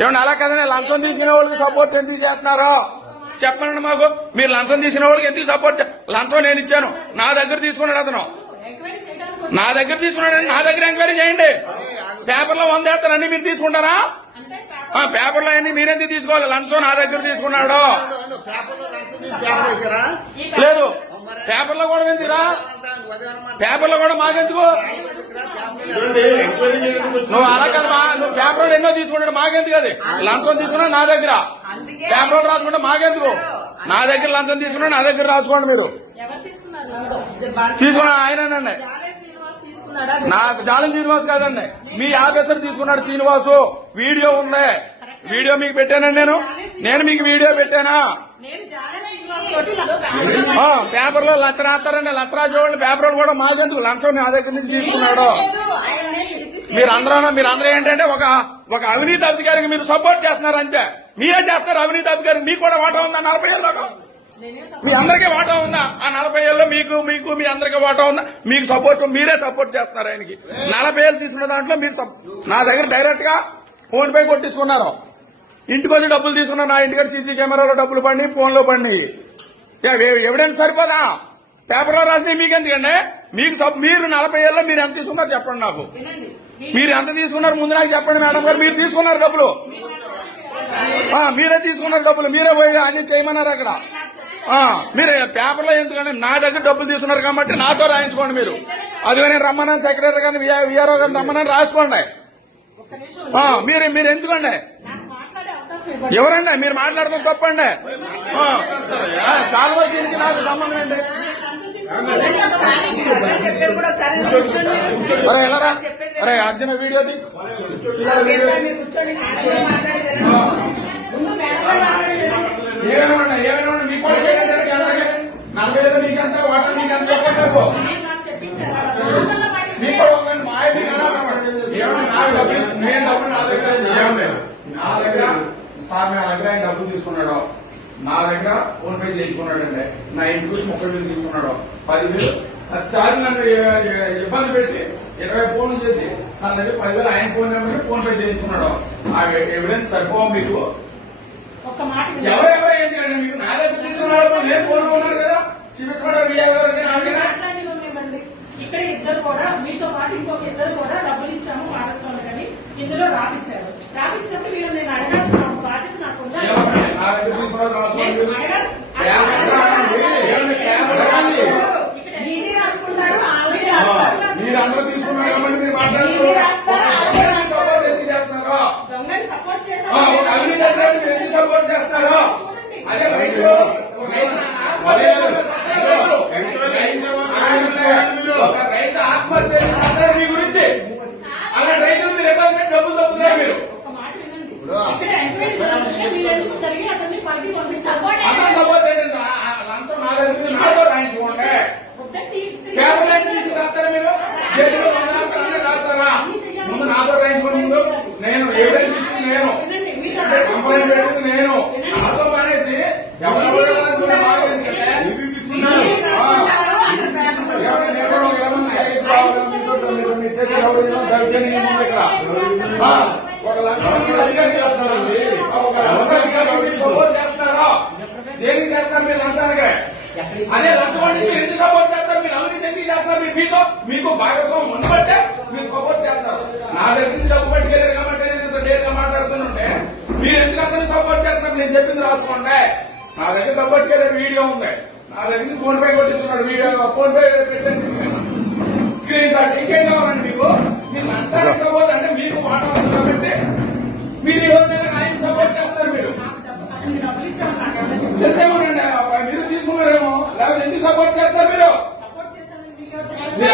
ఏమన్నా అలా కదనే లంచం తీసుకునే వాళ్ళకి సపోర్ట్ ఎందుకు చేస్తున్నారో చెప్పండి మాకు. మీరు లంచం తీసుకునే వాళ్ళకి ఎందుకు సపోర్ట్? లంచం నేను ఇచ్చాను, నా దగ్గర తీసుకున్నాడు అతను, నా దగ్గర తీసుకున్నాడు, నా దగ్గర ఎంక్వైరీ చేయండి. పేపర్లో 100 వేస్తారని మీరు తీసుకుంటారా? పేపర్లో అన్ని మీరెందుకు తీసుకోవాలి? లంచం నా దగ్గర తీసుకున్నాడు. లేదు పేపర్లో కూడా ఎందుకురా? పేపర్లో కూడా మాకెందుకు? నువ్వు అలా కదా, నువ్వు పేపర్లో ఎన్నో తీసుకుంటాడు, మాకెందుకు? అది లంచం తీసుకున్నాడు నా దగ్గర, పేపర్లో రాసుకుంటే మాకెందుకు? నా దగ్గర లంచం తీసుకున్నాడు, నా దగ్గర రాసుకోండి. మీరు తీసుకున్నాడు ఆయనండి, నాకు జాలం శ్రీనివాస్ కాదండి, మీ ఆఫీసర్ తీసుకున్నాడు శ్రీనివాసు. వీడియో ఉంది, వీడియో మీకు పెట్టానండి. నేను మీకు వీడియో పెట్టానా? పేపర్లో లచ్చ రాస్తారండి, లచ్చ రాసేవాళ్ళు పేపర్లు కూడా మాకెందుకు? లంచం నా దగ్గర నుంచి తీసుకున్నాడు. మీరందరూ ఏంటంటే ఒక అవినీతి అధికారికి మీరు సపోర్ట్ చేస్తున్నారు అంతే. మీరే చేస్తారు అవినీతి అధికారికి. మీకు కూడా వాటా ఉందా 40 ఏళ్ళలో? మీ అందరికీ వాటా ఉందా? ఆ 40 ఏళ్ళలో మీకు మీ అందరికీ వాటా ఉందా? మీకు సపోర్ట్, మీరే సపోర్ట్ చేస్తున్నారు ఆయనకి. 40 ఏళ్ళు తీసుకున్న దాంట్లో మీరు నా దగ్గర డైరెక్ట్ గా ఫోన్ పే కొట్టించుకున్నారు. ఇంటికి వచ్చి డబ్బులు తీసుకున్నారు. నా ఇంటికి సీసీ కెమెరాలో డబ్బులు పడినాయి, ఫోన్లో పడినాయి. ఎవిడెన్స్ సరిపోదా? పేపర్లో రాసినాయి మీకు ఎందుకండి? మీరు 40 ఏళ్ళలో మీరు ఎంత తీసుకున్నారు చెప్పండి నాకు. మీరు ఎంత తీసుకున్నారు ముందు నాకు చెప్పండి మేడం గారు. మీరు తీసుకున్నారు డబ్బులు, మీరే తీసుకున్నారు డబ్బులు, మీరే పోయి అన్ని చేయమన్నారు అక్కడ. మీరు పేపర్లో ఎందుకంటే నా దగ్గర డబ్బులు తీసుకున్నారు కాబట్టి నాతో రాయించుకోండి. మీరు అదిగా నేను రమ్మన్నాను, సెక్రటరీ గారిని విఆర్ఓ గారిని రమ్మన్నాను, రాసుకోండి. మీరు ఎందుకండి? ఎవరండి మీరు మాట్లాడడం తప్పండి. చాలా వచ్చి నాకు సంబంధం అండి. అరే ఎలారా? అరే అర్జున వీడియోది ఏమైనా మీకు కూడా చేయలేదు. 40 ఏళ్ళు మీకంతా వాటర్ మీకంతా చెప్పండి. మీకు కూడా మాయ నేను డబ్బులు నా దగ్గర ఏమలేదు. నా దగ్గర సార్ నా దగ్గర ఆయన డబ్బులు తీసుకున్నాడు, నా దగ్గర ఫోన్ పే చేయించుకున్నాడండి. నా ఇంటికి వచ్చి 30,000 తీసుకున్నాడు, 10,000 సార్ నన్ను ఇబ్బంది పెట్టి 20 ఫోన్లు చేసి నా దగ్గర 10,000 ఆయన ఫోన్ నెంబర్ ఫోన్ పే చేయించుకున్నాడు. ఆ ఎవిడెన్స్ సరిపోవు మీకు? ఎవరెవరు ఏం చేయండి? మీకు నా దగ్గర తీసుకున్నాడు, నేను ఫోన్ ఉన్నారు కదా, చూపించుకోవడం ఇక్కడ ఇద్దరు కూడా మీతో పాటు ఇంకొక ఇద్దరు కూడా డబ్బులు ఇచ్చాము పాఠశాల కానీ ఇందులో రాపించారు. రాపించినప్పుడు మీరు నేను అడగాల్సిన బాధ్యత నాకు ఉందా? మీది రాసుకుంటారు, మీరందరూ తీసుకున్నారు కాబట్టి మీరు మాట్లాడుతున్నారు. దొంగని సపోర్ట్ చేస్తారు, సపోర్ట్ చేస్తారో అదే రైతు ఆత్మహత్య మీ గురించి అలా రైతులు మీరు ఎక్కడ డబ్బులు తప్పుతున్నారు. మీరు సపోర్ట్ ఏంటంటే లంచం నా దగ్గర నాతో రాయించుకోండి. Paper line తీసుకురాస్తారా? మీరు చేతిలో 100 రాస్తారా? ముందు నాతో రాయించుకోండి. ముందు నేను ఎవిడెన్స్ ఇచ్చి నేను కంప్లైంట్ పెట్టింది నేను, నాతో పనేసి ఎవరు దేనికి చేస్తారు మీరు లంచానికే? అదే లంచం ఎందుకు సపోర్ట్ చేస్తారు? మీరు అవినీతి ఎందుకు చేస్తారు? మీతో మీకు భాగస్వామ్యం ఉండబట్టే మీరు సపోర్ట్ చేస్తారు. నా దగ్గర నుంచి డబ్బు పట్టుకెళ్ళారు కాబట్టి నేను ఇంత డేర్గా మాట్లాడుతుంటే మీరు ఎందుకు అందరూ సపోర్ట్ చేస్తారు? నేను చెప్పింది రాసుకోండి. నా దగ్గర డబ్బు పట్టుకెళ్ళారు, వీడియో ఉంది, నా దగ్గర నుంచి ఫోన్ పే కొట్టిస్తున్నాడు, వీడియో ఫోన్ పే పెట్టేసి స్క్రీన్ షాట్. ఇంకేం కావాలండి మీకు? మీరు లంచానికి సపోర్ట్ అంటే మీకు వాటా ఉంది కాబట్టి మీరు ఈ రోజు ఆయన సపోర్ట్ చేస్తారు. మీరు చేసేమోనండి, మీరు తీసుకున్నారేమో, లేకపోతే ఎందుకు సపోర్ట్ చేస్తారు? మీరు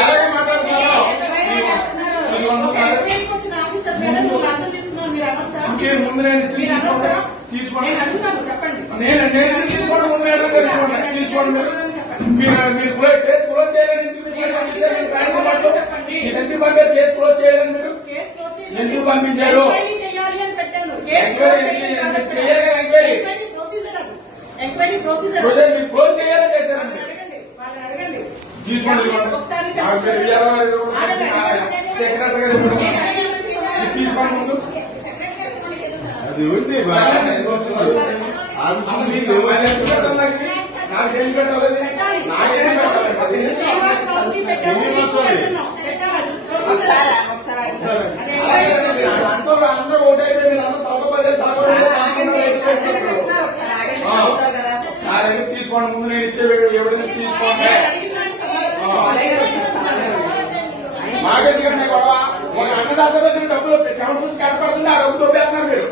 అలాగే మాట్లాడుతున్నారు. ముందు నేను తీసుకోండి, నేను తీసుకోండి, ముందు తీసుకోండి. మీరు కేసు క్లోజ్ చేయాలని ఎందుకు పంపారు? కేసు క్లోజ్ చేయాలని మీరు ఎందుకు పంపించారు? ఎంక్వైరీ ప్రొసీజర్ మీరు క్లోజ్ చేయాలని చేశారండి. తీసుకోండి, సెక్రటరీ గారు తీసుకోండి. ముందు అది ఉంది అసలు మీకు మరి ఎందుకు పెట్టాలి? నాకు ఎందుకు పెట్టాలి? నాకేం పెట్టాలి? అలాగే మీరు అందరూ ఓటైపోయి మీరు అందరూ తగ్గబోలేదు సార్ ఎందుకు తీసుకోండి ముందు నేను ఇచ్చే ఎవరైనా తీసుకోండి మాకెందుకంటే గొడవ ఒక అన్నదాత వచ్చిన డబ్బులు చెమట చూసి కనపడుతుంది ఆ డబ్బు తోపేస్తున్నారు మీరు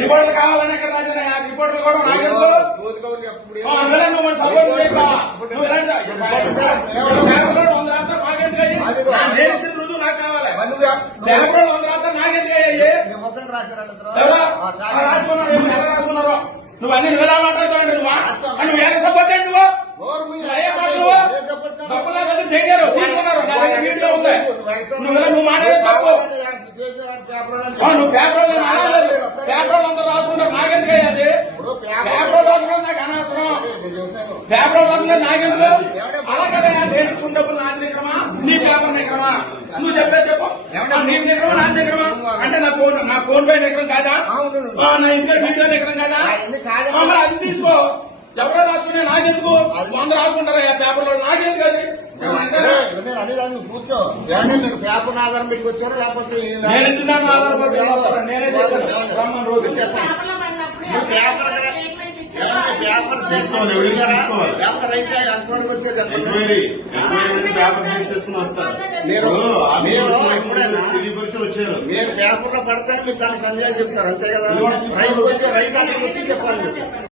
రిపోర్ట్లు కావాలని ఎక్కడ రాజా రిపోర్ట్లు కూడా నాకెందుకు అందులో నువ్వు మన సపోర్ట్ చేయవా నువ్వు ఎలా పేపర్లో 100 రాస్తారు మాకెందుకు అయ్యి నేను ఇచ్చిన రుజువు నాకు కావాలి పేపర్లో 100 రాస్తారు నాకెందుకు అయ్యి రాసుకున్నారు ఎలా రాసుకున్నారో నువ్వు అన్ని ఎలా మాట్లాడుతావు నువ్వు ఎలా సపోర్ట్ ఏంటి నువ్వు డబ్బులు తెగారు తీసుకున్నారు నా దగ్గర వీడియో ఉంది నువ్వు మాట్లాడే తప్పు నువ్వు పేపర్లో పేపర్లు అందరూ రాసుకుంటారు నాకెందుకు అయ్యాది పేపర్ రాసుకున్నది నాకు అనవసరం పేపర్ రాసుకున్నది నాకెందుకు అలా కదా నేను ఇచ్చిన డబ్బులు నా దగ్గరమా నీ పేపర్ దగ్గరమా నువ్వు చెప్పేది చెప్పు నీ దగ్గరమా నా దగ్గరమా అంటే నా ఫోన్ పై దగ్గర కాదా నా ఇంట్లో వీడియో దగ్గర కాదా అది తీసుకో ఎవరో రాసుకునే నాకెందుకు 100 రాసుకుంటారా పేపర్లో నాకెందుకు అది నేను అనేదాన్ని కూర్చో ఏమంటే మీరు పేపర్ ఆధారం పెట్టుకొచ్చారా లేకపోతే నేను ఇచ్చిన ఆధారపడి నేనే చెప్పాను రమ్మని రోజు పేపర్ పేపర్ పేపర్ అయితే ఎంతవరకు వచ్చారు చెప్పండి మీరు పేపర్ లో పడతారు మీరు దాని సందేహాలు చెప్తారు అంతే కదా రైతు వచ్చి రైతు అక్కడికి వచ్చి చెప్పాలి